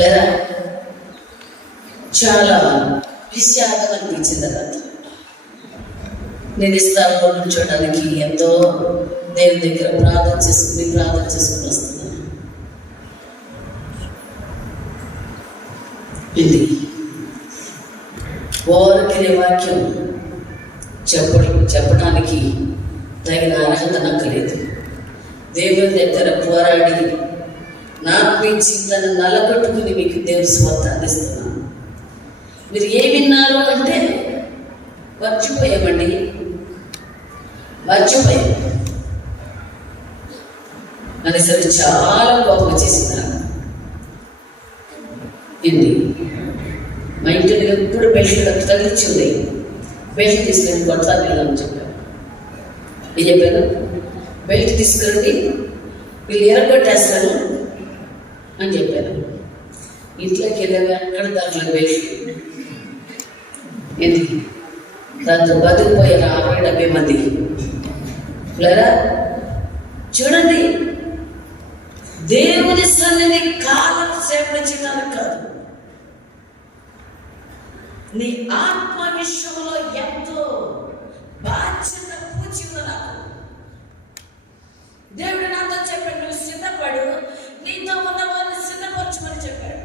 లేదా చాలా విషాదం అనిపించింది కదా. నేను స్థలంలో నుంచోడానికి ఎంతో దేవుని దగ్గర ప్రార్థన చేసుకుని వస్తున్నాను. ఇది ఓరికినే వాక్యం చెప్పడానికి తగిన అర్హత నాకు లేదు. దేవుని దగ్గర పోరాడి నాకు మీ చింతను నలగొట్టుకుని మీకు దేవుని స్వార్థ అందిస్తున్నాను. మీరు ఏం విన్నారు అంటే మర్చిపోయాం అనేసరికి చాలా కోపం చేసినాను. ఏంటి మా ఇంటిని ఎప్పుడు బెల్ట్ తగిలించి ఉంది, బెల్ట్ తీసుకొని కొడతాను వెళ్ళాలని చెప్పాను. ఏం చెప్పాను? బెల్ట్ తీసుకురండి, వీళ్ళు ఎరగొట్టేస్తాను అని చెప్పాను. ఇంట్లోకి వెళ్ళాము, అక్కడ దాంట్లో బెల్ట్ ఏంటి దాంతో బతికిపోయారు 60-70 మంది. లేదా చూడండి, దేవుని సన్నిధి కాలం సేవన చేయడానికి కాదు, నీ ఆత్మ విషయంలో ఎంతో బాధ్యత పూచింది నాకు. దేవుడు నాతో చెప్పాడు, నువ్వు సిద్ధపడు, నీతో ఉన్న వాళ్ళని సిద్ధపరచమని చెప్పాడు.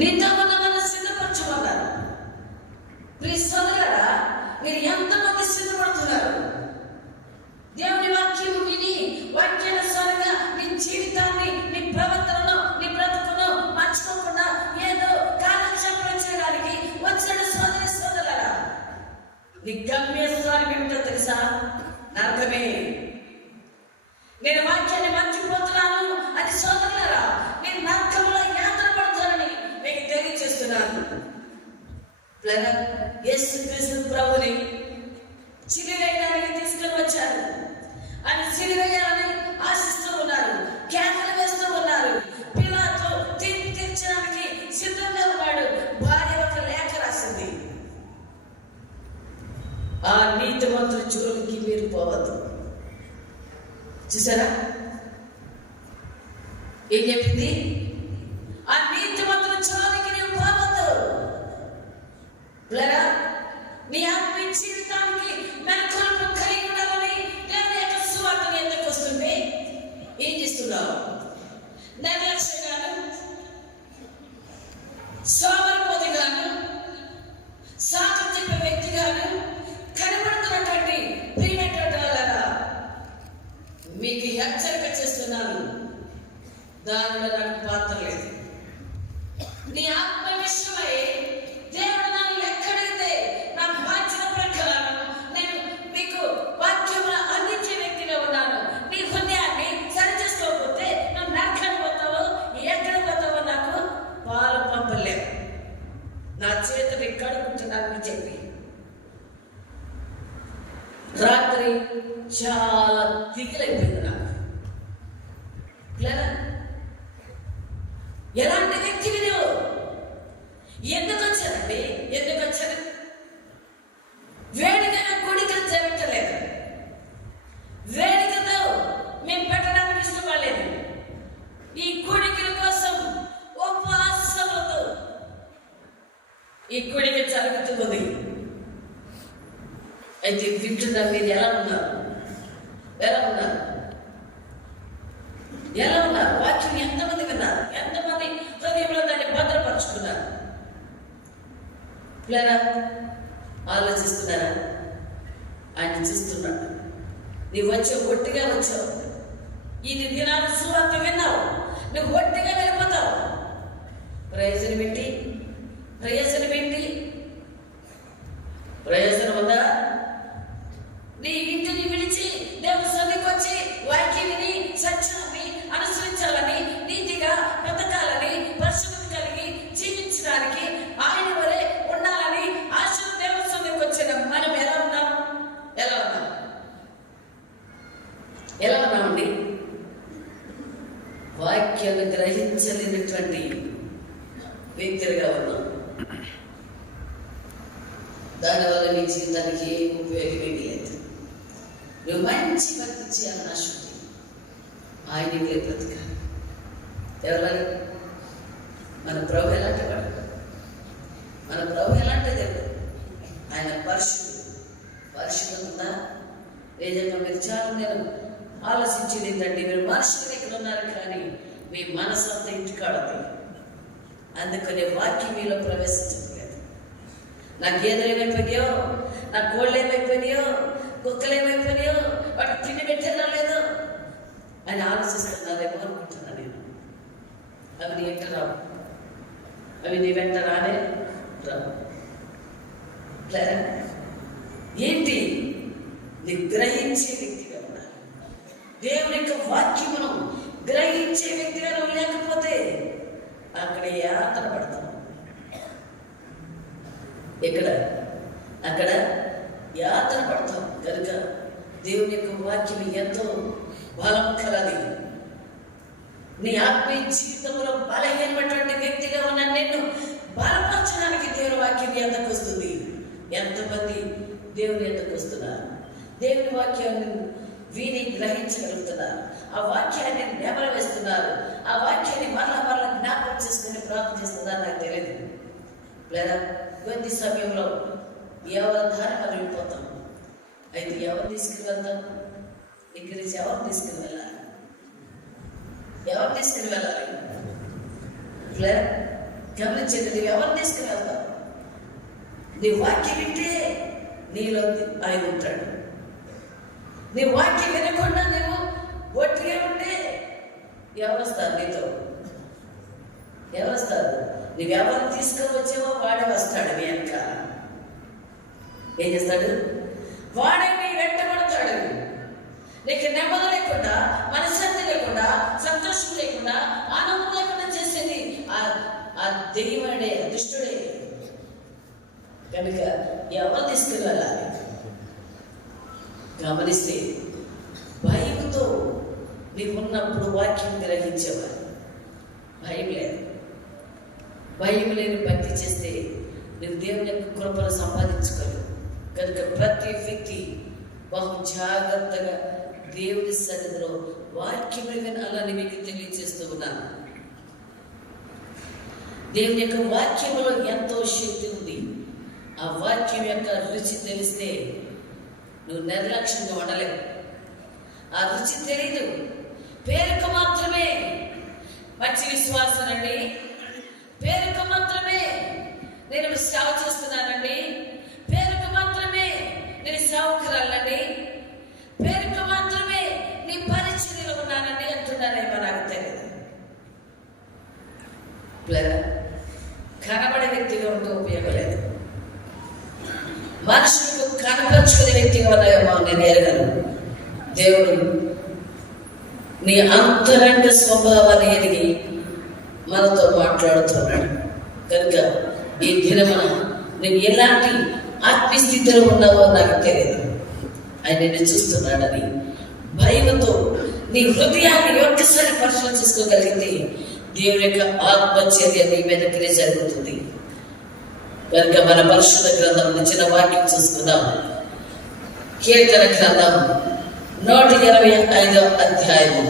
నీతో ఉన్న వాళ్ళని సిద్ధపరచమన్నారు. ప్లీజ్ సోదరులారా, మీరు ఎంతమంది సిద్ధపడుతున్నారు? దేవుని వాక్యం విని వాక్యానుసారంగా నీ జీవితాన్ని, నీ ప్రవర్తనను, నీ బ్రతుకును మార్చుకోకుండా ఏదో కాలక్షేపం చేయడానికి వచ్చిన సోదరులారా, నీ గమ్యస్థానం ఏమిటో తెలుసా? నరకమే. నేను వాక్యాన్ని మర్చిపోతున్నాను అది సోదరులారా, నేను నరకంలో యాత్ర పడతానని మీకు తెలియజేస్తున్నాను. యేసుక్రీస్తు ప్రభుని సిలువేయడానికి తీసుకొని వచ్చారు. ఆయన సిలువేయాలని ఆశిస్తూ ఉన్నారు, కేకలు వేస్తూ ఉన్నారు. పిలాతు తీర్పు తీర్చడానికి సిద్ధంగా ఉన్నాడు. భార్య ఒక లేఖ రాసింది, ఆ నీతిమంతుల జోలికి మీరు పోవద్దు. చూసారా ఏం చెప్పింది? ఆ నీతిమంతుల జోలికి నీవు పోవద్దు. లేదా నీ ఆత్మీయ జీవితానికి మెలకువలను కలిగి ఉండాలని దేవుని యొక్క సువార్త ఎందుకు వస్తుంది? ఏం చేస్తున్నావు? నిర్లక్ష్యంగాను, సోమరిపోతుగాను, సాకు చెప్పే వ్యక్తిగాను కనబడుతున్నటువంటి ప్రియమైనటువంటి వాళ్ళారా, మీకు హెచ్చరిక చేస్తున్నాను, దానిలో నాకు పాత్ర లేదు. నీ ఆత్మ విషయమై దేవుడు నన్ను ఎక్కడైతే నా బాధ్యత ప్రకారం నేను మీకు వాక్యమును అందించే వ్యక్తిగా ఉన్నాను. నీ హృదయాన్ని సరిచేసుకోకపోతే నువ్వు నరకానికి పోతావో ఎక్కడికి పోతావో నాకు పాలు పంపలేవు. నా చేతులు కడుగుతున్నానని చెప్పి రాత్రి చాలా దిగులైపోయింది నాకు. లేదా ఎలాంటి వ్యక్తివి నువ్వు? ఎందుకు వచ్చారండి? ఎందుకు వచ్చారు? వేడికైనా కోడికలు జరగట్లేదు, వేడికతో మేము పెట్టడానికి ఇష్టపడలేదు. ఈ కోడికల కోసం ఉపవాసములతో ఈ కోడిక జరుగుతుంది. అయితే వింటున్న మీరు ఎలా ఉన్నారు? వాక్యం ఎంతమంది విన్నారు? ఎంతమంది హృదయంలో దాన్ని భద్రపరుచుకున్నారు? లేదా ఆలోచిస్తున్నారా? ఆయన చూస్తున్నాడు. నువ్వు వచ్చావు, ఒట్టిగా వచ్చావు, ఇన్ని దినాలు సువార్త విన్నావు, నువ్వు ఒట్టిగా వెళ్ళిపోతావు. ప్రయోజనం ఏంటి? ప్రయోజనం ఉందా? నీ ఇంటిని విడిచి దేవుని సన్నిధికి వచ్చి వాక్యం విని సత్యాన్ని అనుసరించాలని, నీతిగా బ్రతకాలని, పరిశుభ్రత కలిగి జీవించడానికి, ఆయన వలె ఉండాలని ఆశ దేవుని సన్నిధికి వచ్చిన మనం ఎలా ఉన్నామండి? వాక్యాన్ని గ్రహించలేనటువంటి వ్యక్తులుగా ఉన్నాం. దానివల్ల నీ జీవితానికి ఏం ఉపయోగం లేదు. నువ్వు మంచి భక్తి చేయాలని ఆశ ఉంది, ఆయనకే బ్రతకాలి. ఎవరు? మన ప్రభు ఎలాంటి వాడు? మన ప్రభు ఎలాంటి దేవుడు? ఆయన పరిశుద్ధత. నిజంగా మీరు చాలా నేను ఆలోచించేది ఏంటంటే, మీరు మనుషులు ఇక్కడ ఉన్నారు కానీ మీ మనసు అంతా ఇంటికాడదు. అందుకనే వాక్యం మీలో ప్రవేశించట్లేదు. నా గేదెలు ఏమైపోయినాయో, నా కోళ్ళు ఏమైపోయినాయో, కుక్కలు ఏమైపోయినాయో, వాటికి తిండి పెట్టేదా లేదో అని ఆలోచిస్తున్నారేమో అనుకుంటున్నా నేను. అవి నీ వెంట రావు, అవి నీ వెంట రానే రావు. ఏంటి? నీ గ్రహించే వ్యక్తిగా ఉండాలి. దేవుని యొక్క వాక్యమును గ్రహించే వ్యక్తిగా నువ్వు లేకపోతే అక్కడ యాతన పడతావు. అక్కడ యాతన పడతావు. కనుక దేవుని యొక్క వాక్యం ఎంతో బలం కలది. నీ ఆత్మీయ జీవితంలో బలహీనమైనటువంటి వ్యక్తిగా ఉన్న నిన్ను బలపరచడానికి దేవుని వాక్యం ఎంతకు వస్తుంది. ఎంతమంది దేవుని ఎంతకు వస్తున్నారు, దేవుని వాక్యాన్ని విని గ్రహించగలుగుతున్నారు, ఆ వాక్యాన్ని నెమరు వేస్తున్నారు, ఆ వాక్యాన్ని మరలా జ్ఞాపకం చేసుకుని ప్రార్థన చేస్తున్నారు. నాకు తెలియదు. లేదా కొద్ది సమయంలో ఎవరి దారి మనం వెళ్ళిపోతాం. అయితే ఎవరు తీసుకుని వెళ్తాం? ఇక్కడి నుంచి ఎవరు తీసుకుని వెళ్ళాలి? గమనించండి, నువ్వు ఎవరు తీసుకుని వెళ్తావు? నీ వాక్యం వింటే నీలో ఆయన ఉంటాడు. నీ వాక్యం వినకుండా నువ్వు ఒట్టిగా ఉంటే ఎవరు వస్తారు నీతో? నువ్వెవరు తీసుకొని వచ్చావో వాడే వస్తాడు నీ వెనక. ఏం చేస్తాడు? వాడే నీ వెంటబడతాడు. నీకు నెమ్మది లేకుండా, మనశ్శాంతి లేకుండా, సంతోషం లేకుండా, ఆనందం లేకుండా చేసేది ఆ దెయ్యమడే, దుష్టుడే. కనుక ఎవరు తీసుకుని వెళ్ళాలి? గమనిస్తే భయంతో నీకున్నప్పుడు వాక్యం గ్రహించేవారు. భయం లేదు. భయం లేని భక్తి చేస్తే నువ్వు దేవుని యొక్క కృపను సంపాదించుకోలేవు. కనుక ప్రతి వ్యక్తి బహు జాగ్రత్తగా దేవుని సన్నిధిలో వాక్యం వినాలని మీకు తెలియజేస్తూ ఉన్నాను. దేవుని యొక్క వాక్యములో ఎంతో శక్తి ఉంది. ఆ వాక్యం యొక్క రుచి తెలిస్తే నువ్వు నిర్లక్ష్యంగా ఉండలేవు. ఆ రుచి తెలీదు, పేరుకు మాత్రమే మంచి విశ్వాసం అండి, పేరుకు మాత్రమే నేను సేవ చేస్తున్నానండి, పేరుకు మాత్రమే నేను సేవకురాలండి, పేరుకు మాత్రమే నీ పరిచర్యలో ఉన్నానండి అంటున్నారేమో నాకు తెలియదు. కనబడే వ్యక్తిగా ఉంటే ఉపయోగం లేదు. మనుషులకు కనపరుచుకునే వ్యక్తిగా ఉన్నాయేమో నేను ఎరగను. దేవుడు నీ అంతరంగ స్వభావాన్ని ఎదిగి మనతో మాట్లాడుతున్నాడు. కనుక ఈ దినమున నువ్వు ఎలాంటి ఆత్మస్థితిలో ఉన్నావో నాకు తెలియదు. ఆయన నిన్ను చూస్తున్నాడని భయంతో నీ హృదయాన్ని ఒక్కసారి పరిశీలన చేసుకోగలిగితే దేవుని యొక్క ఆత్మచర్య నీ మీద క్రియ జరుగుతుంది. కనుక మన పరిశుద్ధ గ్రంథం చిన్న వాక్యం చూసుకుందాం. కీర్తన గ్రంథం 125వ అధ్యాయము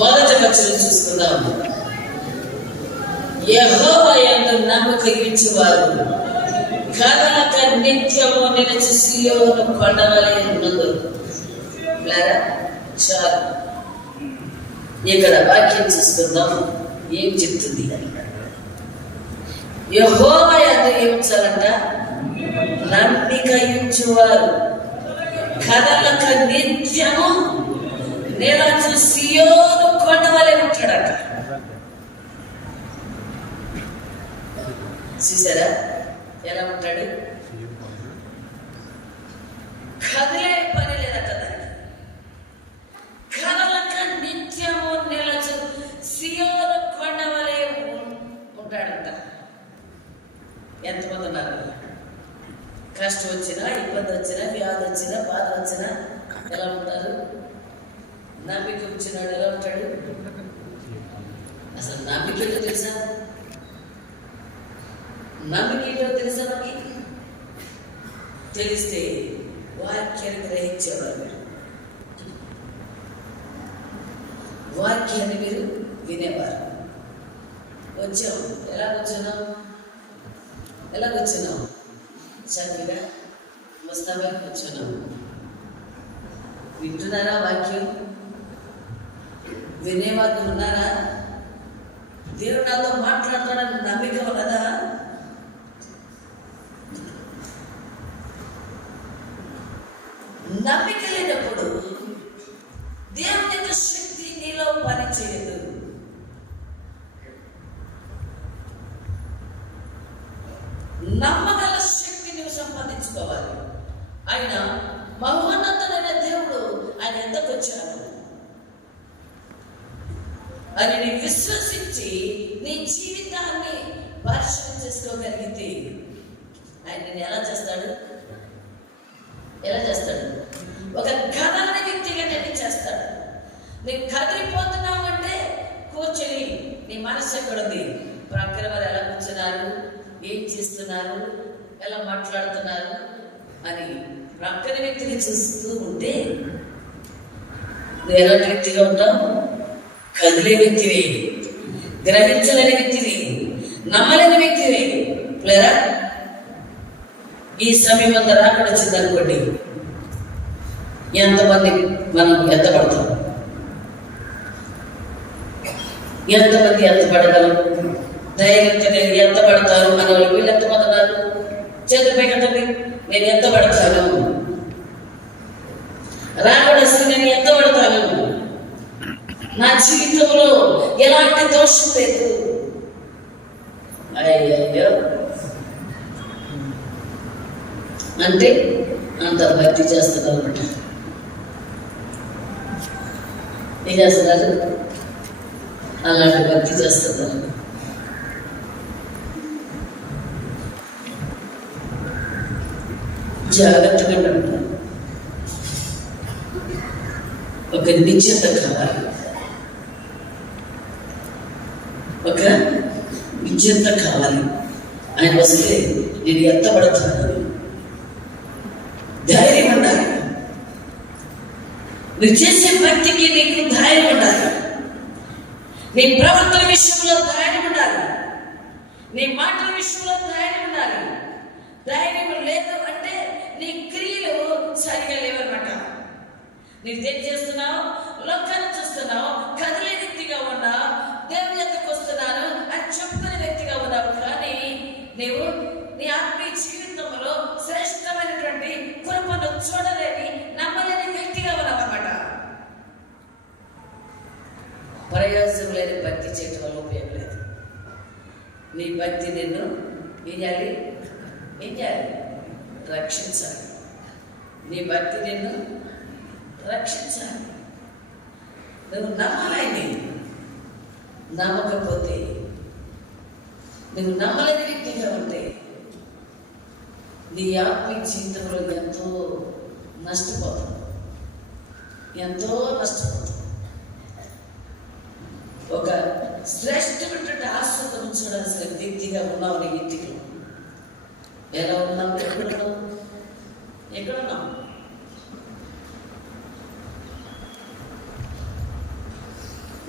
మొదటి వచనం చూసుకుందాం. యెహోవా యందు నమ్మకం ఉంచువారు కదలక నిత్యము నిలిచి సీయోను కొండవలె ఉన్నది. చాలు, ఇక్కడ వాక్యం చూసుకుందాం. ఏం చెప్తుంది? యెహోవా యందు ఉంచాలంట నమ్మిక ఉంచువారు కదలక నిత్యము నిలిచి సీయోను కొండవలె ఉంటాడట. చూసారా ఎలా ఉంటాడు? కదిలే పని లేదట దానికి. కదలక నిత్యము నిలచు సీయోను కొండవలె ఉంటాడంట. ఎంతమంది ఉన్నారు? కష్టం వచ్చినా, ఇబ్బంది వచ్చినా, వ్యాధి వచ్చినా, బాధ వచ్చినా ఎలా ఉంటారు? నమ్మిక వచ్చినాడు ఎలా ఉంటాడు? అసలు నమ్మిక ఏంటో తెలుసా? నమ్మిక ఏంటో తెలుసా? మనకి తెలిస్తే వాక్యాన్ని గ్రహించేవారు. వాక్యాన్ని మీరు వినేవారు. వచ్చాం, ఎలా కూర్చున్నాం? చక్కగా ముస్తాబై కూర్చున్నాం. వింటున్నారా వాక్యం? వినేవాళ్ళు ఉన్నారా? దేవుడు నాతో మాట్లాడతాడని నమ్మిక ఉన్నదా? నమ్మిక లేనప్పుడు దేవుని యొక్క శక్తి నీలో పనిచేయదు. నమ్మగల శక్తి నువ్వు సంపాదించుకోవాలి. ఆయన మహోన్నతుడైన దేవుడు, ఆయన ఎంతకు వచ్చాడు అని నీ విశ్వసించి నీ జీవితాన్ని పరిశీలన చేసుకోగలిగితే ఆయన నేను ఎలా చేస్తాడు? ఒక ఘనమైన వ్యక్తిగా నేను చేస్తాడు. నేను కదిలిపోతున్నావు అంటే కూర్చొని నీ మనసు ఎక్కడుంది? ప్రక్కన వారు ఎలా కూర్చున్నారు, ఏం చేస్తున్నారు, ఎలా మాట్లాడుతున్నారు అని ప్రక్కన వ్యక్తిని చూస్తూ ఉంటే నువ్వు ఎలాంటి వ్యక్తిగా ఉంటావు? కదిలే వ్యక్తివి, గ్రహించలేని వ్యక్తివి, నమ్మలేని వ్యక్తివి. లేరా ఈ సమయం అంతా రాకుండా వచ్చిందనుకోండి, ఎంతమంది మనం ఎత్తపడతాం? ఎంతమంది ఎత్తపడగలం? ధైర్యంతో నేను ఎత్తపడతాను అనే వాళ్ళు వీళ్ళు ఎంతమంది ఉన్నారు? చేతులపై కట్టండి. నేను ఎత్తపడతాను. రాకడొస్తే నేను ఎత్తపడతాను. నా జీవితంలో ఎలాంటి దోషం లేదు. అయ్యో అంటే అంత భక్తి చేస్తున్నారు అనమాట. ఏం చేస్తున్నారు? అలాంటి భక్తి చేస్తున్నారు. జాగ్రత్తగా ఉంటారు. ఒక నిశ్చత కావాలి, ఒక నిశ్చత కావాలి. ఆయన వస్తే నేను ఎత్తబడతాను. ధైర్యం ఉండాలి. నువ్వు చేసే భక్తికి నీకు ధైర్యం ఉండాలి. నీ ప్రవర్తన విషయంలో ధైర్యం ఉండాలి. నీ మాటల విషయంలో ధైర్యం ఉండాలి. ధైర్యం లేదు అంటే నీ క్రియలు సరిగా లేవన్నమాట. నీవేం చేస్తున్నావు? లోకాన్ని చూస్తున్నావు, కదిలే వ్యక్తిగా ఉన్నావు. దేవుని యొద్దకు వస్తున్నాను అని చెప్పుకునే వ్యక్తిగా ఉన్నావు. కానీ నీవు నీ ఆత్మీయ జీవితంలో శ్రేష్టమైనటువంటి కృపను చూడలేని, నమ్మలేని వ్యక్తిగా ఉన్నావు అన్నమాట. ప్రయోజనం లేని భక్తి చేయటం వల్ల ఉపయోగం లేదు. నీ భక్తి నిన్ను ఏం చేయాలి? రక్షించాలి. నీ భక్తి నిన్ను రక్షించాలి. నువ్వు నమ్మాలని, నమ్మకపోతే, నువ్వు నమ్మలేని వ్యక్తిగా ఉంటే నీ ఆత్మీయ జీవితంలో ఎంతో నష్టపోతావు. ఒక శ్రేష్టమైనటువంటి ఆశ్రదం చూడాల్సిన వ్యక్తిగా ఉన్నావు. నీ ఇంటికి ఎలా ఉన్నావు? ఎక్కడున్నావు?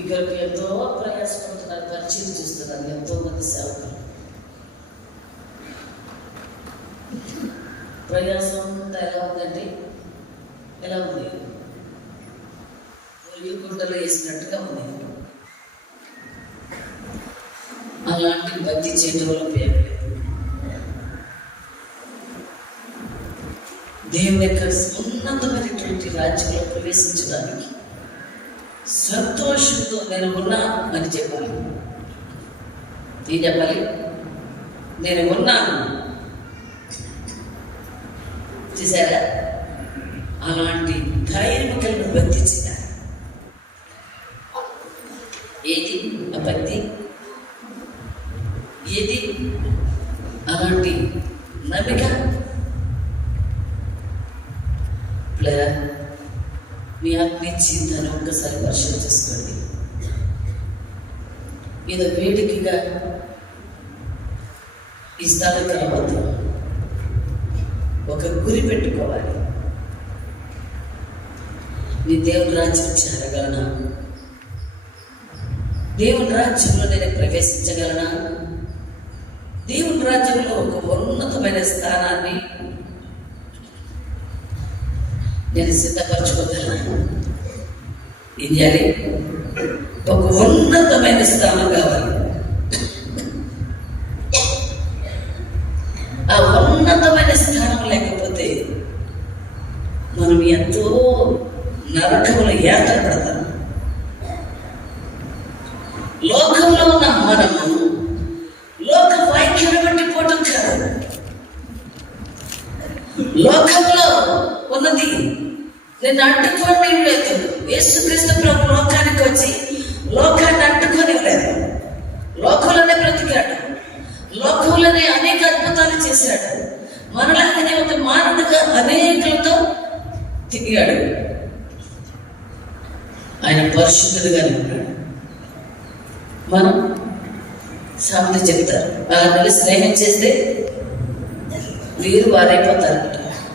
ఇక్కడికి ఎంతో ప్రయాసపడుతున్నారు, పరిచయం చేస్తున్నారు ఎంతో మంది సేవకులు. ప్రయాసం అంతా ఎలా ఉందంటే, ఎలా ఉంది? గుంటలో వేసినట్టుగా ఉంది. అలాంటి భక్తి చేయడం వల్ల ఉపయోగం లేదు. దేవుని యొక్క ఉన్నతమైనటువంటి రాజ్యంలో ప్రవేశించడానికి సంతోషంతో నేను ఉన్నా అని చెప్పాలి. ఏం చెప్పాలి? నేను ఉన్నాను. చూసారా? అలాంటి ధైర్యం కలిగిన భక్తి చేయాలి. ఏది ఆ భక్తి? ఏది అలాంటి నమ్మిక? లేదా మీ ఆత్మీయ జీవితాన్ని ఒక్కసారి పరిశీలన చేసుకోండి. ఏదో వేడికగా ఈ స్థలం కలవద్దు. ఒక గురి పెట్టుకోవాలి. నీ దేవుని రాజ్యం చేరగలనా? దేవుని రాజ్యంలో నేను ప్రవేశించగలనా? దేవుని రాజ్యంలో ఒక ఉన్నతమైన స్థానాన్ని నేను సిద్ధపరచుకోగలను. ఏం చేయాలి? ఒక ఉన్నతమైన స్థానం కావాలి. ఆ ఉన్నతమైన స్థానం లేకపోతే మనం ఎంతో నరకములు యాత్ర పడతాం. లోకంలో ఉన్న మనము లోక వాక్యాన్ని బట్టి పోవటం కాదు. లోకంలో ఉన్నది నేను అడ్డుకొని లేదు. యేసుక్రీస్తు ప్రభు లోకానికి వచ్చి లోకాన్ని అడ్డుకొని లేదు. లోకంలోనే బ్రతికాడు, లోకంలోనే అనేక అద్భుతాలు చేశాడు. మనలాగానే ఒక మానవుడిగా అనేకులతో తిరిగాడు. ఆయన పరిశుద్ధుడుగానే ఉన్నాడు. మనం సామెత చెప్తారు, అలా స్నేహం చేస్తే వీరు వారైపోతారు.